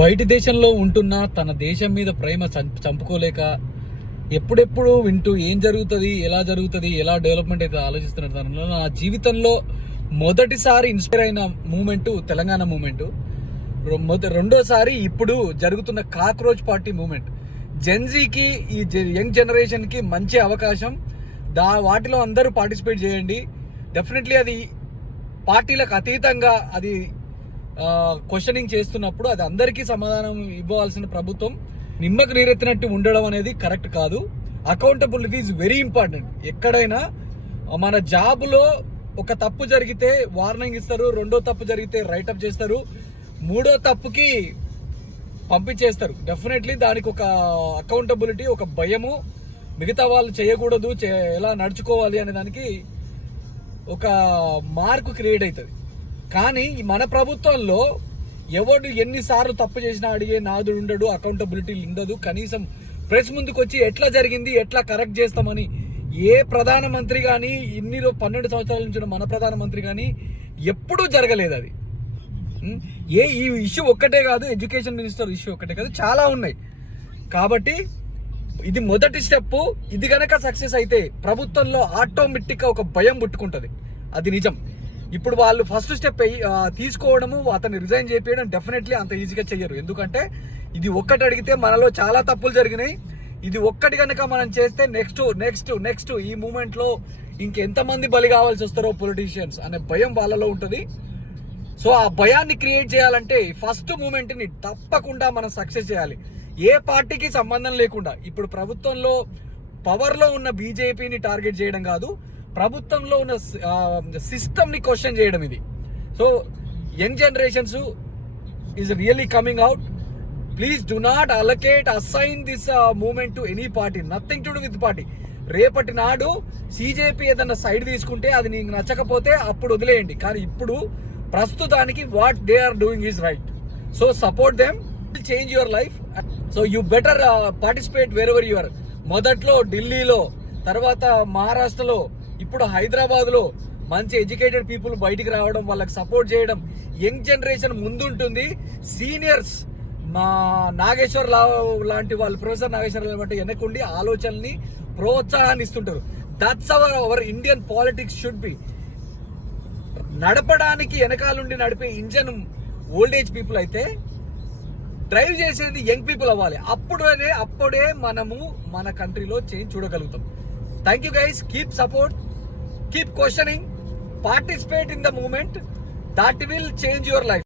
బయట దేశంలో ఉంటున్న తన దేశం మీద ప్రేమ చంపుకోలేక ఎప్పుడెప్పుడు వింటూ ఏం జరుగుతుంది, ఎలా డెవలప్మెంట్ అయితే ఆలోచిస్తున్న తనంలో నా జీవితంలో మొదటిసారి ఇన్స్పైర్ అయిన మూమెంట్ తెలంగాణ మూమెంట్. రెండోసారి ఇప్పుడు జరుగుతున్న కాక్రోచ్ పార్టీ మూమెంట్. జెన్జీకి, ఈ యంగ్ జనరేషన్కి మంచి అవకాశం. వాటిలో అందరూ పార్టిసిపేట్ చేయండి. డెఫినెట్లీ అది పార్టీలకు అతీతంగా అది క్వశ్చనింగ్ చేస్తున్నప్పుడు అది అందరికీ సమాధానం ఇవ్వాల్సిన ప్రభుత్వం నిమ్మకు నీరెత్తినట్టు ఉండడం అనేది కరెక్ట్ కాదు. Accountability is very important. ఎక్కడైనా మన జాబ్లో ఒక తప్పు జరిగితే వార్నింగ్ ఇస్తారు, రెండో తప్పు జరిగితే రైటప్ చేస్తారు, మూడో తప్పుకి పంపించేస్తారు. డెఫినెట్లీ దానికి ఒక అకౌంటబిలిటీ, ఒక భయము, మిగతా వాళ్ళు చేయకూడదు, ఎలా నడుచుకోవాలి అనే దానికి ఒక మార్కు క్రియేట్ అవుతుంది. కానీ మన ప్రభుత్వంలో ఎవడు ఎన్నిసార్లు తప్పు చేసినా అడిగే నాదుడు ఉండడు, అకౌంటబిలిటీ ఉండదు. కనీసం ప్రెస్ ముందుకు వచ్చి ఎట్లా జరిగింది, ఎట్లా కరెక్ట్ చేస్తామని ఏ ప్రధానమంత్రి కానీ, 12 సంవత్సరాల నుంచి మన ప్రధానమంత్రి కానీ ఎప్పుడూ జరగలేదు. అది ఈ ఇష్యూ ఒక్కటే కాదు, ఎడ్యుకేషన్ మినిస్టర్ ఇష్యూ ఒక్కటే కాదు, చాలా ఉన్నాయి. కాబట్టి ఇది మొదటి స్టెప్. ఇది గనక సక్సెస్ అయితే ప్రభుత్వంలో ఆటోమేటిక్గా ఒక భయం పుట్టుకుంటుంది. అది నిజం. ఇప్పుడు వాళ్ళు ఫస్ట్ స్టెప్ తీసుకోవడము, అతన్ని రిజైన్ చేయించడం డెఫినెట్లీ అంత ఈజీగా చెయ్యరు. ఎందుకంటే ఇది ఒక్కటి అడిగితే మనలో చాలా తప్పులు జరిగినాయి. ఇది ఒక్కటి కనుక మనం చేస్తే నెక్స్ట్ ఈ మూమెంట్ లో ఇంకెంతమంది బలి కావాల్సి వస్తారో పొలిటీషియన్స్ అనే భయం వాళ్ళలో ఉంటుంది. సో ఆ భయాన్ని క్రియేట్ చేయాలంటే ఫస్ట్ మూమెంట్ ని తప్పకుండా మనం సక్సెస్ చేయాలి. ఏ పార్టీకి సంబంధం లేకుండా ఇప్పుడు ప్రభుత్వంలో పవర్ లో ఉన్న బీజేపీని టార్గెట్ చేయడం కాదు, ప్రభుత్వంలో ఉన్న సిస్టమ్ ని క్వశ్చన్ చేయడం ఇది. So young generations is really coming out. Please do not assign this moment to any party, nothing to do with party. రేపటి నాడు సిజేపీ ఏదన్నా సైడ్ తీసుకుంటే అది నీకు నచ్చకపోతే అప్పుడు వదిలేయండి. కానీ ఇప్పుడు ప్రస్తుతానికి what they are doing is right. So support them, change your life. So you better participate wherever your. మొదట్లో ఢిల్లీలో, తర్వాత మహారాష్ట్రలో, ఇప్పుడు హైదరాబాద్ లో మంచి ఎడ్యుకేటెడ్ పీపుల్ బయటికి రావడం, వాళ్ళకి సపోర్ట్ చేయడం, యంగ్ జనరేషన్ ముందుంటుంది. సీనియర్స్ మా నాగేశ్వర్ లాంటి వాళ్ళు, ప్రొఫెసర్ నాగేశ్వర్ లాంటి వెనకుండి ఆలోచనల్ని ప్రోత్సాహాన్ని ఇస్తుంటారు. That's our Indian politics should be. నడపడానికి వెనకాలండి నడిపే ఇంజన్ ఓల్డ్ ఏజ్ పీపుల్ అయితే డ్రైవ్ చేసేది యంగ్ పీపుల్ అవ్వాలి. అప్పుడే మనము మన కంట్రీలో చేంజ్ చూడగలుగుతాం. Thank you guys. Keep support, keep questioning, participate in the movement that will change your life.